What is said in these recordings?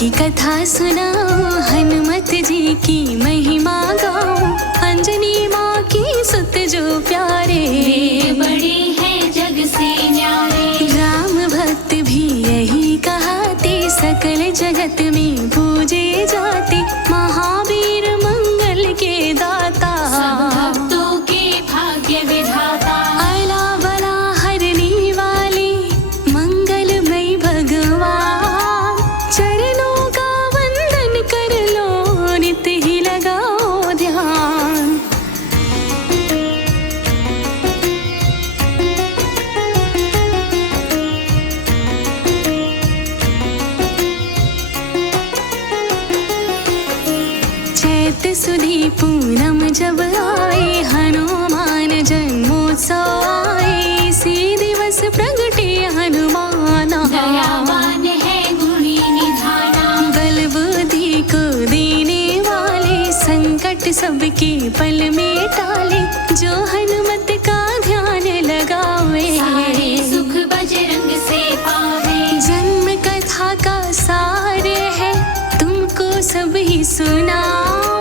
की कथा सुनाओ, हनुमत जी की महिमा गाओ, अंजनी माँ की सुत जो प्यारे, वे बड़े हैं जग से न्यारे। राम भक्त भी यही कहाते, सकल जगत में पूजे जाते, महावीर मंगल के दाता, सब भक्तों के भाग्य विधाता। आला बला हरने वाले मंगलमय भगवान, चरणों का वंदन कर लो, नित्य ही लगाओ ध्यान। चैत सुदी पूनम जब आए, हनुमान जन्मोत्सव आए, इसी दिवस प्रगटे हनुमाना, दयावान है गुणी निधाना। बल बुद्धि को देने वाले, संकट सबके पल में टाले, जो हनुमत का ध्यान लगावे, सारे सुख बजरंग से पावे। जन्म कथा का सार है, तुमको सब ही सुनाओ,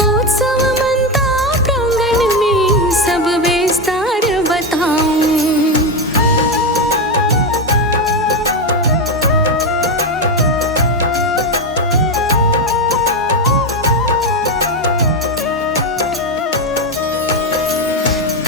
उत्सव मनता प्रांगण में सब विस्तार बताऊं।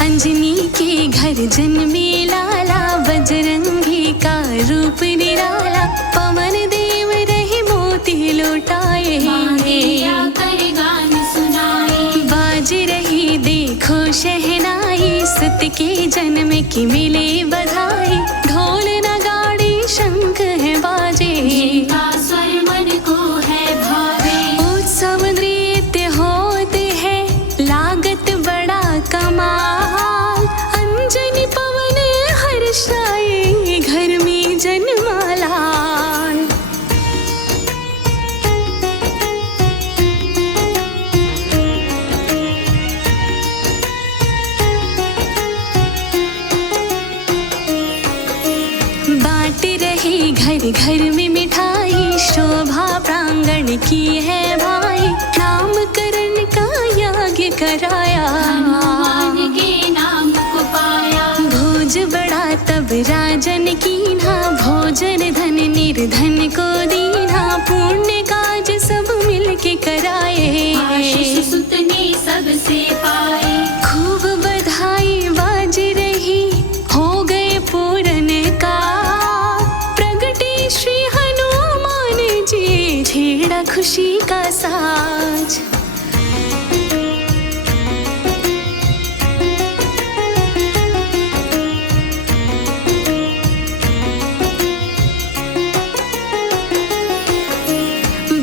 अंजनी के घर जन्मे लाला, बजरंगी का रूप निराला, पवन देव रहे मोती लौटाए, मांगिया कर गान सुनाए। बाज रही देखो शहनाई, सुत के जन्म की मिले बधाई, ढोल नगाड़े शंख है बाजे, जिनका स्वर मन को है भावे। उत्सव नृत्य होते हैं, लागत बड़ा कमाल, अंजनी पवन हर्षाए, घर में जन्माला। बांट रहे घर घर में मिठाई, शोभा प्रांगण की है भाई, नामकरण का यज्ञ कराया, हनुमान के नाम को पाया। भोज बड़ा तब राजन कीन्हा, भोजन धन निर्धन को दीन्हा, पुण्य काज सब मिल के कराए, आशीष सुत ने सबसे पाए। खूब बधाई बाज रही, हो गए पूरन का, प्रगटे श्री हनुमान जी, छेड़ा खुशी का साज।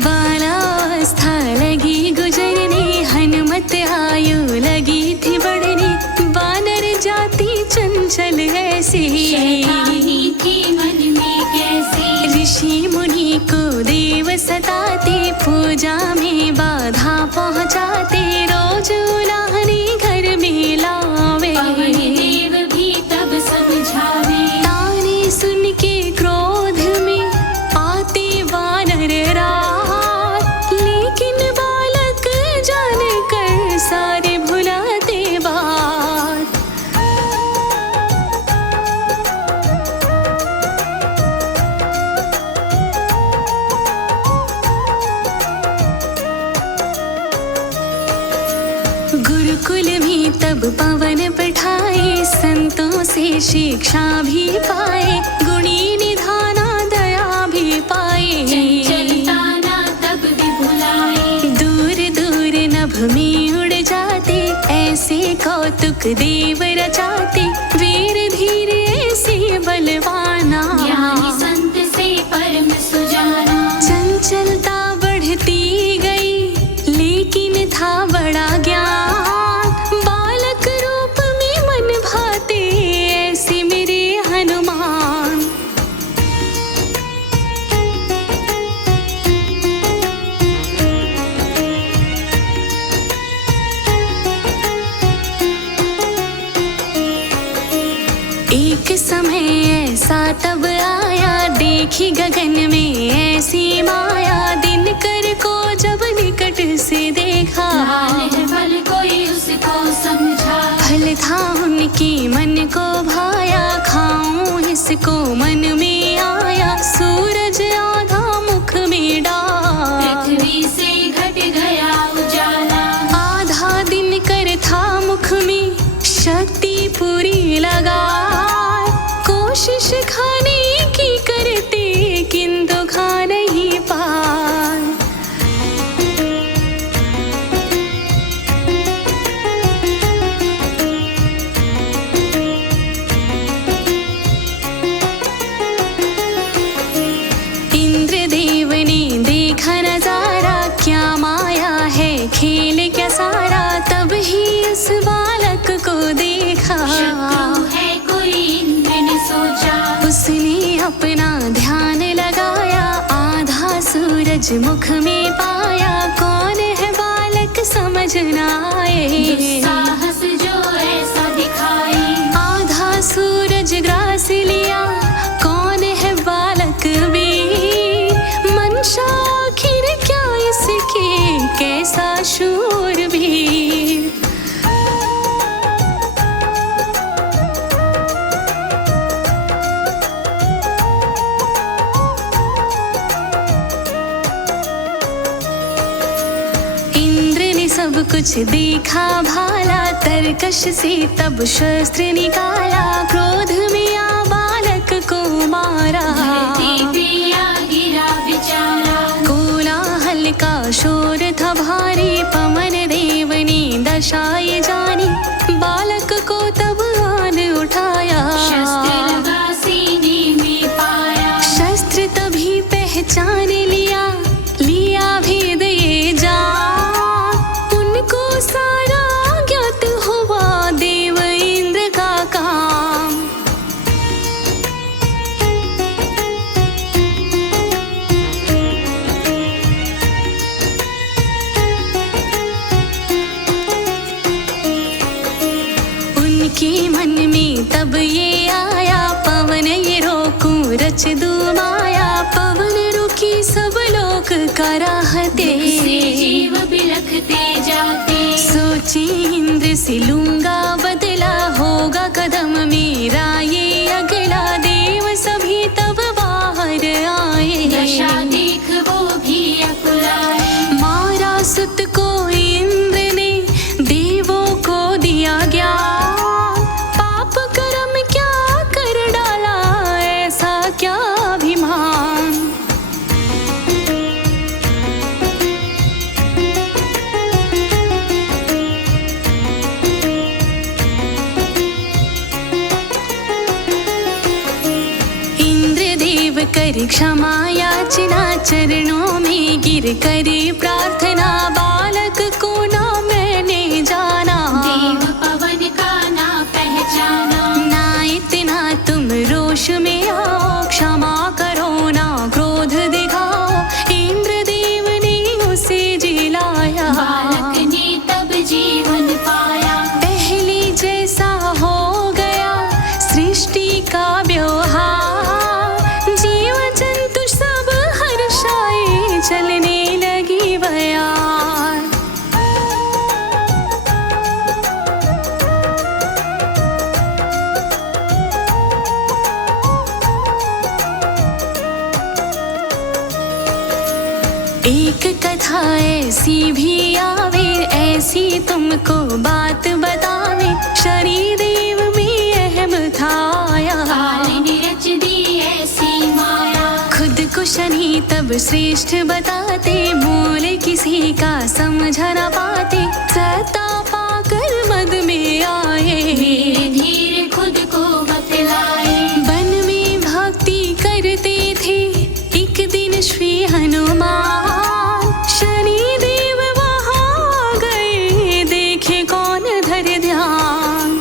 बालावस्था लगी गुजरने, हनुमत आयु लगी थी बढ़ने, वानर जाति चंचल ऐसी, शैतानी थी मन में कैसी। ऋषि मुनि को देव सताते, पूजा में बाधा पहुँचाते, रोज उलाहने घर में लावे, पवन देव भी तब समझावे। ताने सुन के क्रोध में आते वानर रात, लेकिन बालक जान कर सारे भुलाते बात। गुरुकुल में तब पवन पठाए, संतों से शिक्षा भी पाए, गुणी निधाना दया भी पाए, चंचलताना तब भी भुलाए। दूर दूर नभ में उड़ जाते, ऐसे कौतुक देव रचाते, वीर धीर ऐसे बलवाना, ज्ञानी संत से परम सुजाना। चंचलता बढ़ती गई, लेकिन था बड़ा ज्ञान, बालक रूप में मन भाते, ऐसे मेरे हनुमान। एक समय ऐसा तब आया, देख देखी गगन में ऐसी माया, दिनकर को जब निकट से देखा, लाल है फल कोई उसको समझा। फल था उनकी मन को भाया, खाऊं इसको मन में आया, सूरज आधा मुख में डाल, पृथ्वी से घट गया उजाला। आधा दिनकर था मुख में, शक्ति पूरी लगा, कोशिश खाने की करते किंतु खा नहीं पाए। इंद्रदेव ने देखा नजारा, क्या माया है खेल क्या सारा, तब ही उस बालक को देखा, शत्रु है कोई इंद्र ने सोचा। उसने अपना ध्यान लगाया, आधा सूरज मुख में पाया, कौन है बालक समझ न आए, दुस्साहस जो ऐसा दिखाए। आधा सूरज ग्रास लिया, कौन है बालक वीर, मंशा आखिर क्या इसके, कैसा शूरवीर। इंद्र ने सब कुछ देखा भाला, तरकश से तब शस्त्र निकाला, क्रोध में आ बालक को मारा, धरती पे आ गिरा बेचारा। कोलाहल का शोर था भारी, पवन देव ने दशा ये जानी, बालक को तब आन उठाया, शस्त्र लगा सीने में पाया। शस्त्र तभी पहचान लिया, लिया भेद ये जान, उनको सारा ज्ञात हुआ देव इंद्र का काम। उनके मन में तब ये आया, पवन ये रोकूं रच दूं माया, पवन रुकी सब लोग कराहते, से जीव बिलखते जाते। सोची इंद्र से लूंगा बदला, होगा कदम मेरा ये अगला, देव सभी तब बाहर आए, दशा देख वो भी अकुलाए। मारा सुत को इंद्र ने, देवों को दिया ज्ञान, पाप कर्म क्या कर डाला, ऐसा क्या अभिमान। इंद्रदेव कर क्षमा याचना, चरणों में गिर करे प्रार्थना, बालक को ना मैंने जाना, देव पवन का ना पहचाना। ना इतना तुम रोष में आओ, क्षमा करो ना क्रोध दिखाओ, इंद्रदेव ने उसे जिलाया, बालक ने तब जीवन पाया। पहले जैसा हो गया सृष्टि का व्यवहार, जीव जंतु सब हर्षाए चलने लगी बयार। एक कथा ऐसी भी आवे, ऐसी तुमको बात बतावे, शनिदेव में अहम था आया, काल ने रच दी ऐसी माया। खुद को शनि तब श्रेष्ठ बताते, मूल किसी का समझ न पाते, सत्ता पाकर मद में आए, धीरे धीरे खुद को बतलाए। वन में भक्ति करते थे एक दिन श्री हनुमान, शनिदेव वहाँ गए देखे कौन धर ध्यान।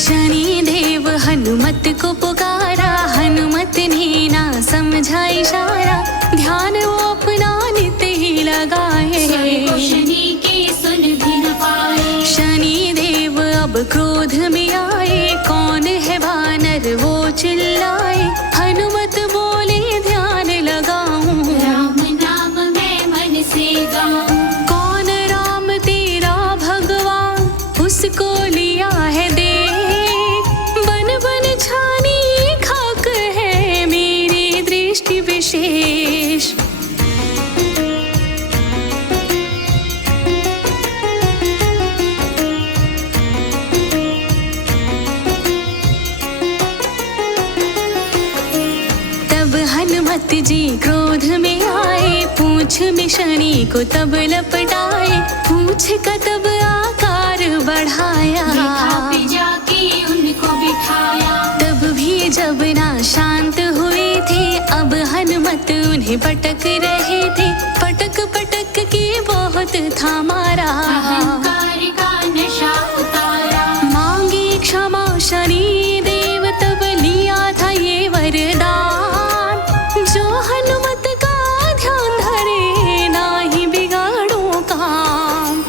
शनिदेव हनुमत को पुकारा, हनुमत ने ना समझा इशारा, ध्यान वो अपना नित्य पूछ में शनि को तब लपटाए, पूछ का तब आकार बढ़ाया। वृथा पे जाके उनको बिठाया। तब भी जब ना शांत हुए थे, अब हनुमत उन्हें पटक रहे थे। पटक पटक के बहुत था मारा, अहंकार का नशा उतारा। मांगी क्षमा शनि देव, तब लिया था ये वरदान। जो हनुमत का ध्यान धरे, ना ही बिगाड़ो काम।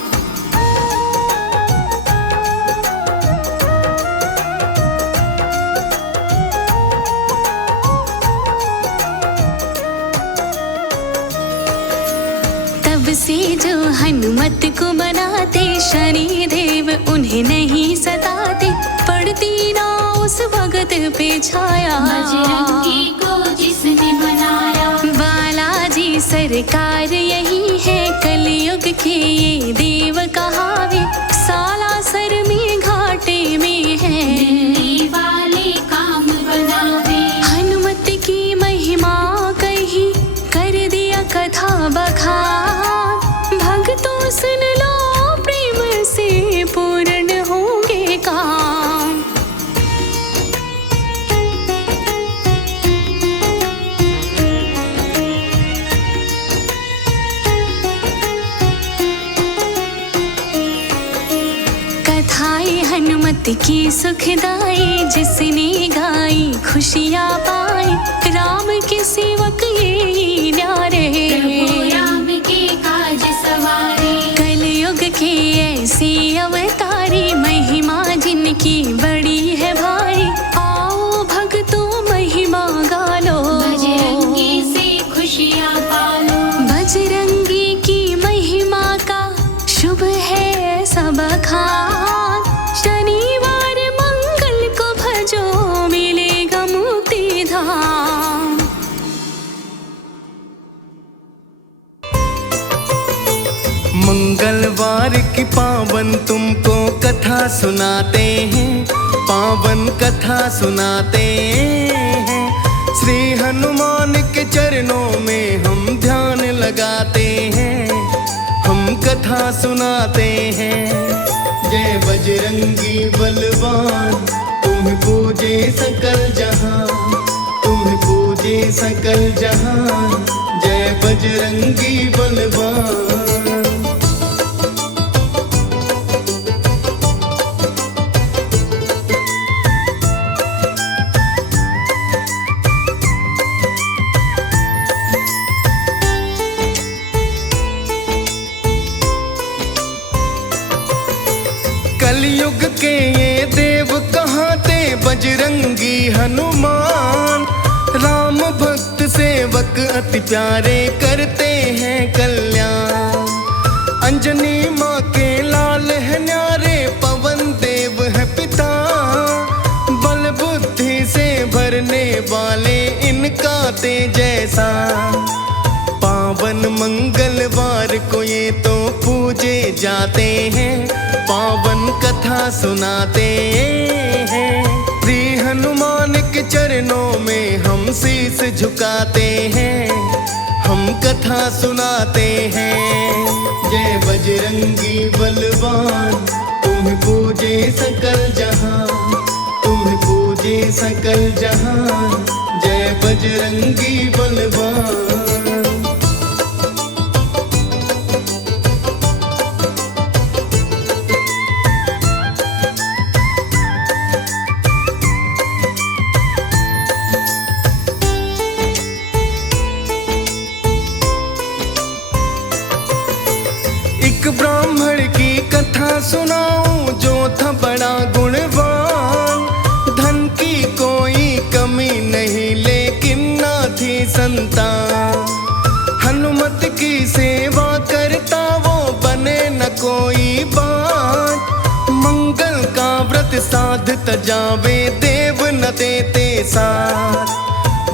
तब से जो हनुमत को मनाते, शनि देव उन्हें नहीं सताते। पड़ती ना उस भगत पे छाया, बजरंगी को जिसने बनाया। बालाजी सरकार यही है, कलयुग के ये देव कहावे। सालासर में घाटे में है, दिल्ली वाले काम बनावे। हनुमत की महिमा कही, कर दिया कथा बखान। भक्तों सुन लो प्रेम से, पूर्ण होंगे काम। कथाएं हनुमत की सुखदाई, जिसने गाई खुशियाँ पाई। राम के सेवक ये न्यारे, प्रभु राम के काज सवारे। कलयुग के ऐसे अवतारी, महिमा जिनकी बड़ी है भारी। आओ भक्तों महिमा गालो, बजरंगी से खुशियाँ पालो। बजरंगी की महिमा का शुभ है सब खान। शनिवार मंगल को भजो, मिलेगा मुक्ति धाम। मंगलवार की पावन तुमको कथा सुनाते हैं, पावन कथा सुनाते हैं। श्री हनुमान के चरणों में हम ध्यान लगाते हैं, हम कथा सुनाते हैं। जय बजरंगी बलवान, तुम्हें पूजे सकल जहां, तुम्हें पूजे सकल जहां। जय बजरंगी बलवान। कलयुग के ये देव कहाँ थे, बजरंगी हनुमान। राम भक्त सेवक अति प्यारे, करते हैं कल्याण। अंजनी माँ के लाल है न्यारे, पवन देव है पिता। बल बुद्धि से भरने वाले, इनका तेज जैसा। पावन मंगलवार को ये तो पूजे जाते हैं, पावन कथा सुनाते हैं। श्री हनुमान के चरणों में हम शीस झुकाते हैं, हम कथा सुनाते हैं। जय बजरंगी बलवान, तुम्हें पूजे सकल जहां, तुम्हें पूजे सकल जहां। जय बजरंगी बलवान। एक ब्राह्मण की कथा सुनाऊं, जो था बड़ा गुणवान। धन की कोई कमी नहीं, लेकिन ना थी संतान। हनुमत की सेवा करता वो, बने न कोई बात। मंगल का व्रत साधता जावे, देव न देते साथ।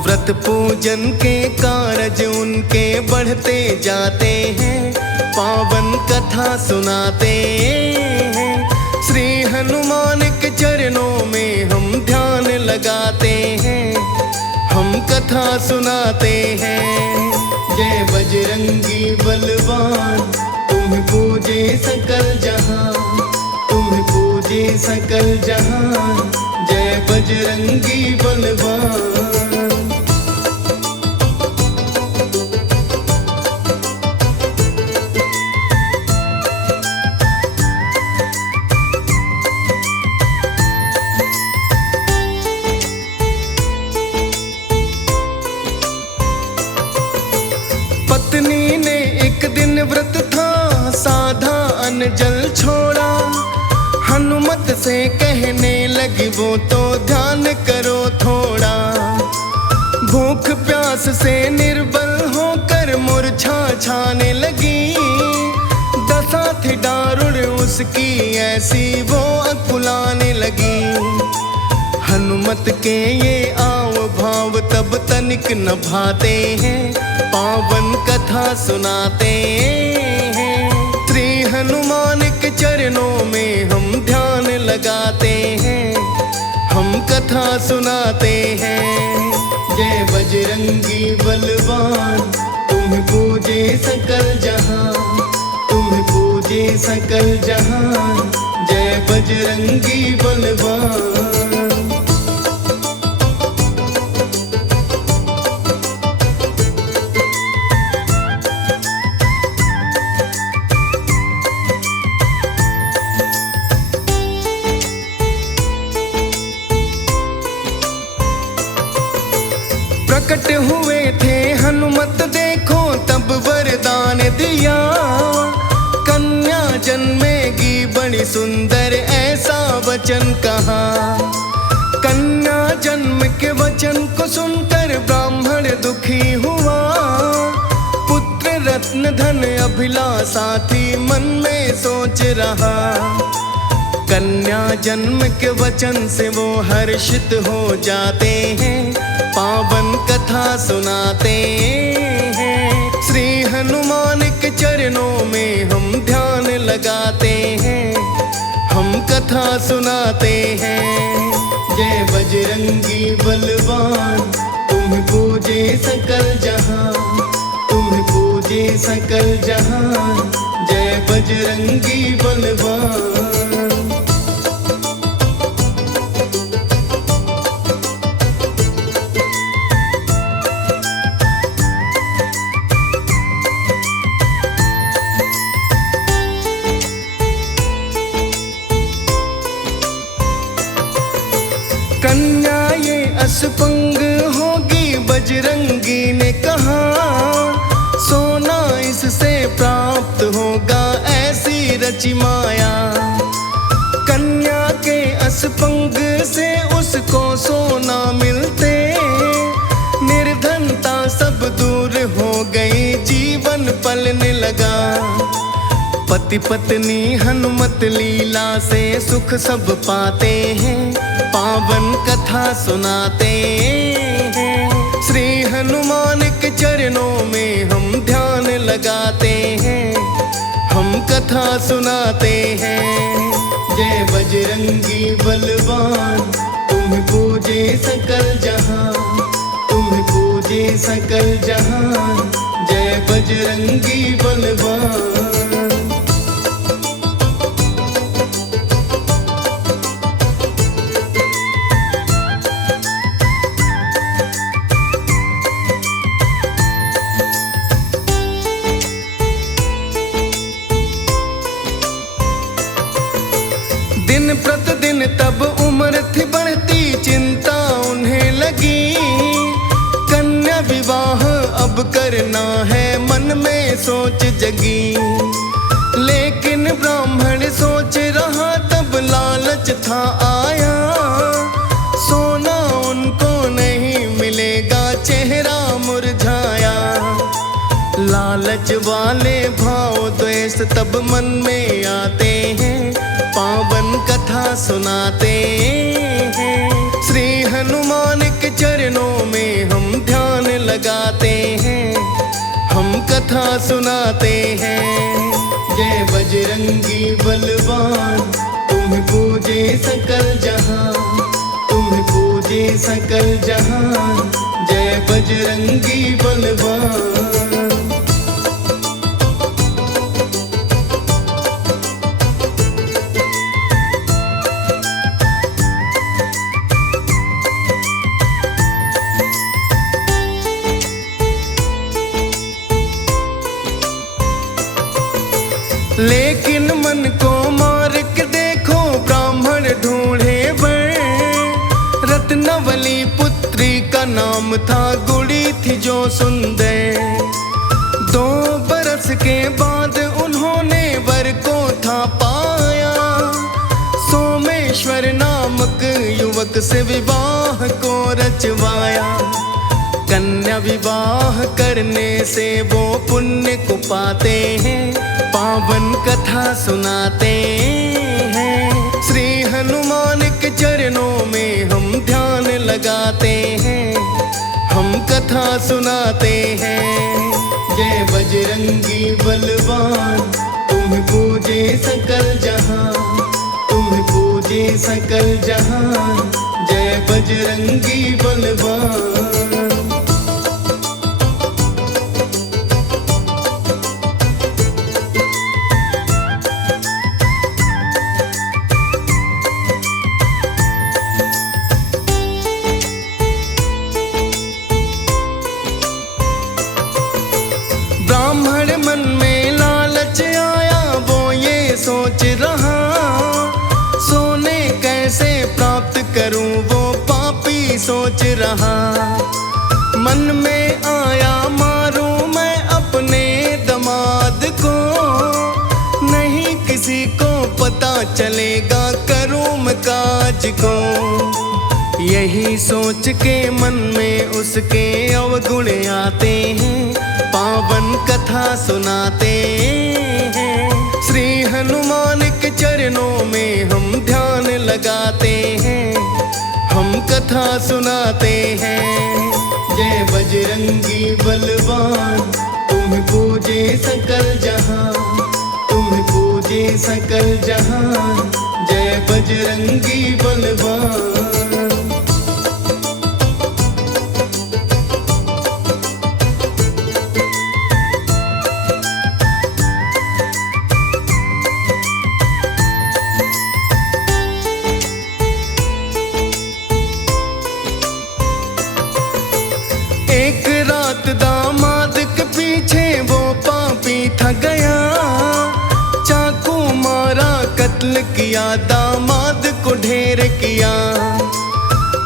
व्रत पूजन के कारज उनके बढ़ते जाते हैं, पावन कथा सुनाते हैं। श्री हनुमान के चरणों में हम ध्यान लगाते हैं, हम कथा सुनाते हैं। जय बजरंगी बलवान, तुम्हें पूजे सकल जहां, तुम्हें पूजे सकल जहां, जय बजरंगी बलवान। पत्नी ने एक दिन व्रत था साधा अन्न जल छोड़ा, हनुमत से कहने लगी वो तो ध्यान करो थोड़ा। भूख प्यास से निर्बल होकर मूर्छा छाने लगी, दशा थी दारुण उसकी ऐसी वो अकुलाने लगी। हनुमत के ये आव भाव तब तनिक न भाते हैं, पावन कथा सुनाते हैं। श्री हनुमान के चरणों में हम ध्यान लगाते हैं, हम कथा सुनाते हैं। जय बजरंगी बलवान, तुम्हें पूजे सकल जहां, तुम्हें पूजे सकल जहां, जय बजरंगी बलवान। प्रकट हुए थे हनुमत देखो तब वरदान दिया, कन्या जन्मेगी बड़ी सुंदर ऐसा वचन कहा। कन्या जन्म के वचन को सुनकर ब्राह्मण दुखी हुआ, पुत्र रत्न धन अभिलाषा थी मन में सोच रहा। कन्या जन्म के वचन से वो हर्षित हो जाते हैं, पावन कथा सुनाते हैं। श्री हनुमान के चरणों में हम ध्यान लगाते हैं, हम कथा सुनाते हैं। जय बजरंगी बलवान, तुम्हें पूजे सकल जहां, तुम्हें पूजे सकल जहां, जय बजरंगी बलवान। कन्या ये असपंग होगी बजरंगी ने कहा, सोना इससे प्राप्त होगा ऐसी रची माया। कन्या के असपंग से उसको सोना मिलते, निर्धनता सब दूर हो गई, जीवन पलने लगा। पति पत्नी हनुमत लीला से सुख सब पाते हैं, पावन कथा सुनाते हैं। श्री हनुमान के चरणों में हम ध्यान लगाते हैं, हम कथा सुनाते हैं। जय बजरंगी बलवान, तुम्हें पूजे सकल जहां, तुम्हें पूजे सकल जहां, जय बजरंगी बलवान। दिन प्रतिदिन तब उम्र थी बढ़ती, चिंता उन्हें लगी। कन्या विवाह अब करना है मन में सोच जगी। लेकिन ब्राह्मण सोच रहा तब लालच था आया, सोना उनको नहीं मिलेगा चेहरा मुरझाया। लालच वाले भाव द्वेष तब मन में आते हैं, पावन कथा सुनाते हैं। श्री हनुमान के चरणों में हम ध्यान लगाते हैं, हम कथा सुनाते हैं। जय बजरंगी बलवान, तुम्हें पूजे सकल जहां, तुम्हें पूजे सकल जहां, जय बजरंगी बलवान। लेकिन मन को मार के देखो ब्राह्मण ढूंढे बर। रत्नवली पुत्री का नाम था, गुड़ी थी जो सुंदर। 2 बरस के बाद उन्होंने वर को था पाया। सोमेश्वर नामक युवक से विवाह को रचवाया। कन्या विवाह करने से वो पुण्य को पाते हैं, पावन कथा सुनाते हैं। श्री हनुमान के चरणों में हम ध्यान लगाते हैं, हम कथा सुनाते हैं। जय बजरंगी बलवान, तुम पूजे सकल जहां, तुम पूजे सकल जहां। जय बजरंगी बलवान। ब्राह्मण मन में लालच आया, वो ये सोच रहा, सोने कैसे प्राप्त करूं, वो पापी सोच रहा। मन में आया मारूं मैं अपने दमाद को, नहीं किसी को पता चलेगा करूं मैं काज को। यही सोच के मन में उसके अवगुण आते हैं, पावन कथा सुनाते हैं। श्री हनुमान के चरणों में हम ध्यान लगाते हैं, हम कथा सुनाते हैं। जय बजरंगी बलवान, तुम पूजे सकल जहां, तुम पूजे सकल जहां। जय बजरंगी बलवान। एक रात दामाद के पीछे वो पापी था गया, चाकू मारा कत्ल किया, दामाद को ढेर किया।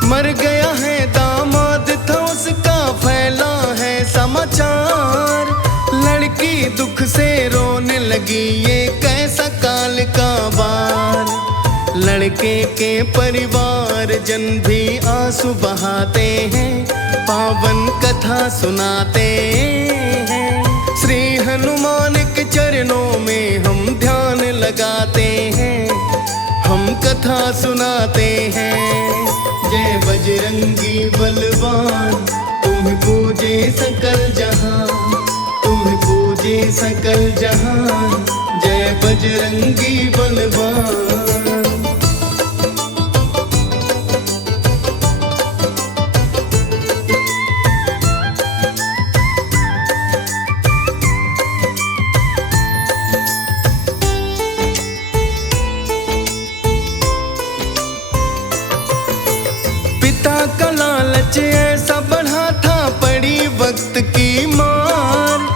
मर गया है दामाद था उसका, फैला है समाचार। लड़की दुख से रोने लगी, ये कैसा काल का वार। लड़के के परिवार जन भी आंसू बहाते हैं, पावन कथा सुनाते हैं। श्री हनुमान के चरणों में हम ध्यान लगाते हैं, हम कथा सुनाते हैं। जय बजरंगी बलवान, तुम पूजे सकल जहां, तुम पूजे सकल जहां। जय बजरंगी बलवान। पिता का लालच ऐसा बढ़ा था, पड़ी वक्त की मार।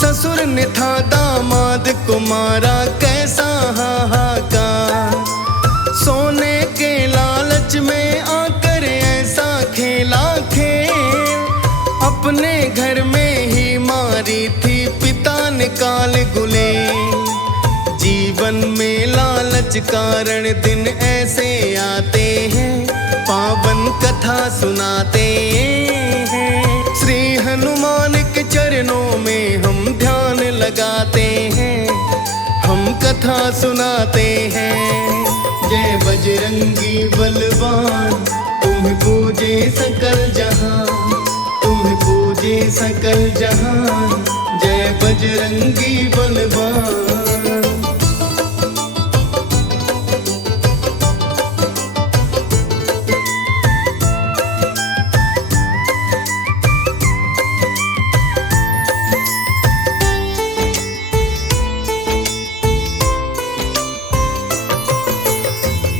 ससुर ने था दामाद को मारा, कैसा हाहाकार। सोने के लालच में आकर ऐसा खेला खेल, अपने घर में ही मारी थी पिता ने काल गुलेल। जीवन में लालच कारण दिन ऐसे आते हैं, पावन कथा सुनाते हैं। श्री हनुमान के चरणों में हम ध्यान लगाते हैं, हम कथा सुनाते हैं। जय बजरंगी बलवान, तुम पूजे सकल जहां, तुम पूजे सकल जहां। जय बजरंगी बलवान।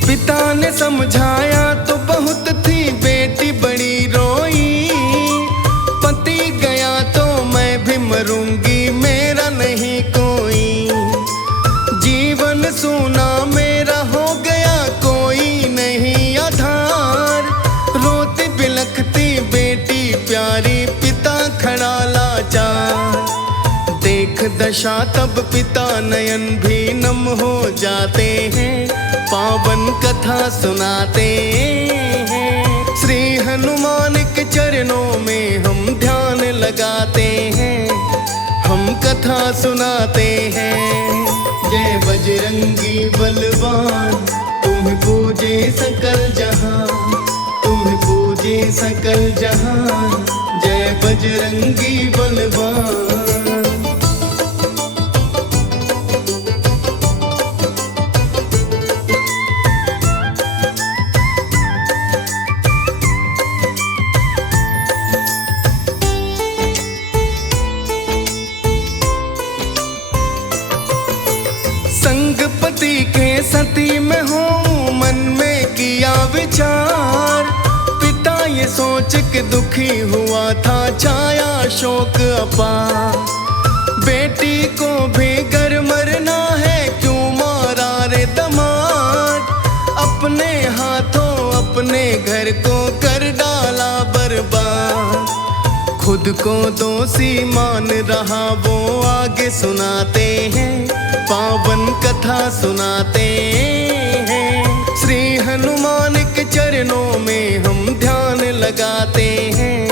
पिता ने समझाया तो बहुत थी, बेटी बड़ी रोई। पति गया तो मैं भी मरूंगी, मेरा नहीं कोई। देख दशा तब पिता नयन भी नम हो जाते हैं, पावन कथा सुनाते हैं। श्री हनुमान के चरणों में हम ध्यान लगाते हैं, हम कथा सुनाते हैं। जय बजरंगी बलवान, तुम पूजे सकल जहां, तुम पूजे सकल जहां। जय बजरंगी बलवान। संगपति के सती में हो मन में किया विचार, पिता ये सोच के दुखी हुआ था छाया शोक अपार। बेटी को भी घर मरना है, क्यों मारा रे दमाद। अपने हाथों अपने घर को कर डाला बर्बाद। खुद को दोषी मान रहा वो आगे सुनाते हैं, पावन कथा सुनाते हैं। श्री हनुमान के चरणों में हम ध्यान लगाते हैं,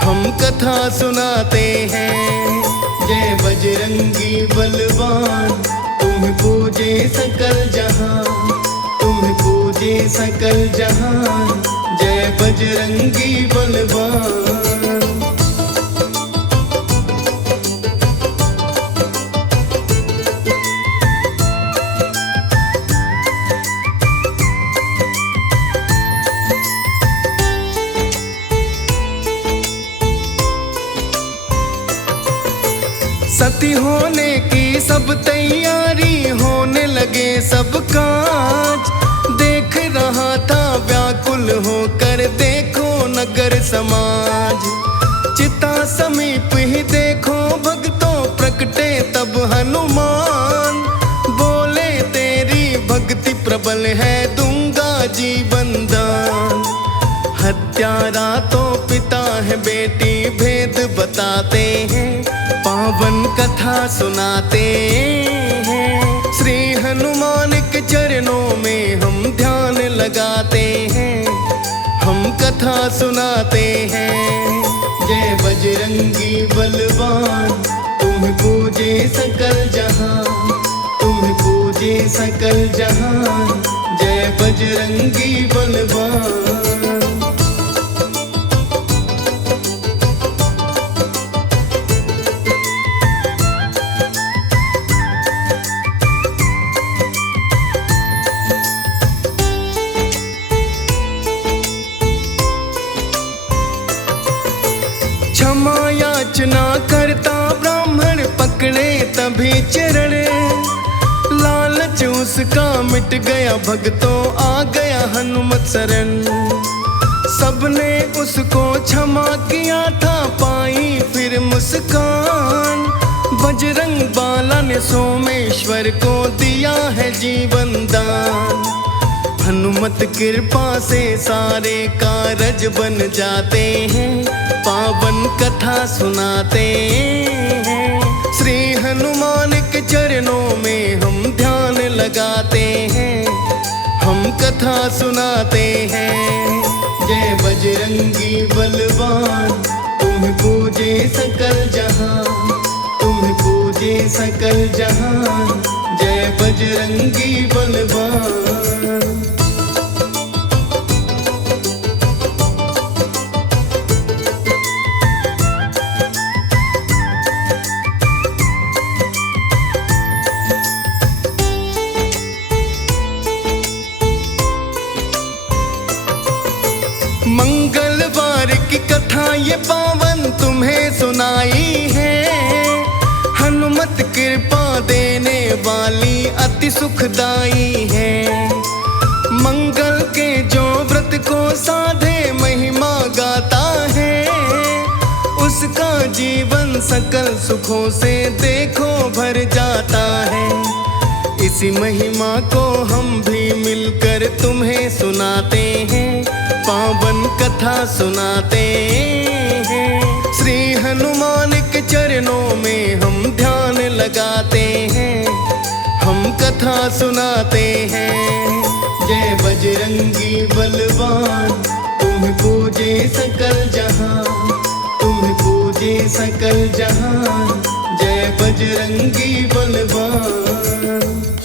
हम कथा सुनाते हैं। जय बजरंगी बलवान, तुम पूजे सकल जहां, तुम पूजे सकल जहां। जय बजरंगी बलवान। सती होने की सब तैयारी, होने लगे सब काज। देख रहा था व्याकुल होकर देखो नगर समाज। चिता समीप ही देखो भक्तों प्रकटे तब हनुमान। बोले तेरी भक्ति प्रबल है, दूंगा जीवन दान। हत्यारा तो पिता है, बेटी भेद बताते हैं, पावन कथा सुनाते हैं। श्री हनुमान के चरणों में हम ध्यान लगाते हैं, हम कथा सुनाते हैं। जय बजरंगी बलवान, तुम पूजे सकल जहां, तुम पूजे सकल जहां। जय बजरंगी बलवान। क्षमा याचना करता ब्राह्मण पकड़े तभी चरण। लालच उसका मिट गया, भक्तों आ गया हनुमत शरण। सबने उसको क्षमा किया था, पाई फिर मुस्कान। बजरंग बाला ने सोमेश्वर को दिया है जीवन दान। हनुमत कृपा से सारे कारज बन जाते हैं, पावन कथा सुनाते हैं। श्री हनुमान के चरणों में हम ध्यान लगाते हैं, हम कथा सुनाते हैं। जय बजरंगी बलवान, तुम पूजे सकल जहां, तुम पूजे सकल जहां। जय बजरंगी बलवान। मंगलवार की कथा ये पावन तुम्हें सुनाई है। हनुमत कृपा देने वाली अति सुखदाई है। मंगल के जो व्रत को साधे महिमा गाता है, उसका जीवन सकल सुखों से देखो भर जाता है। इसी महिमा को हम भी मिलकर तुम्हें सुनाते हैं, पावन कथा सुनाते हैं। श्री हनुमान के चरणों में हम ध्यान लगाते हैं, हम कथा सुनाते हैं। जय बजरंगी बलवान, तुम्हें पूजे सकल जहां, तुम्हें पूजे सकल जहां। जय बजरंगी बलवान।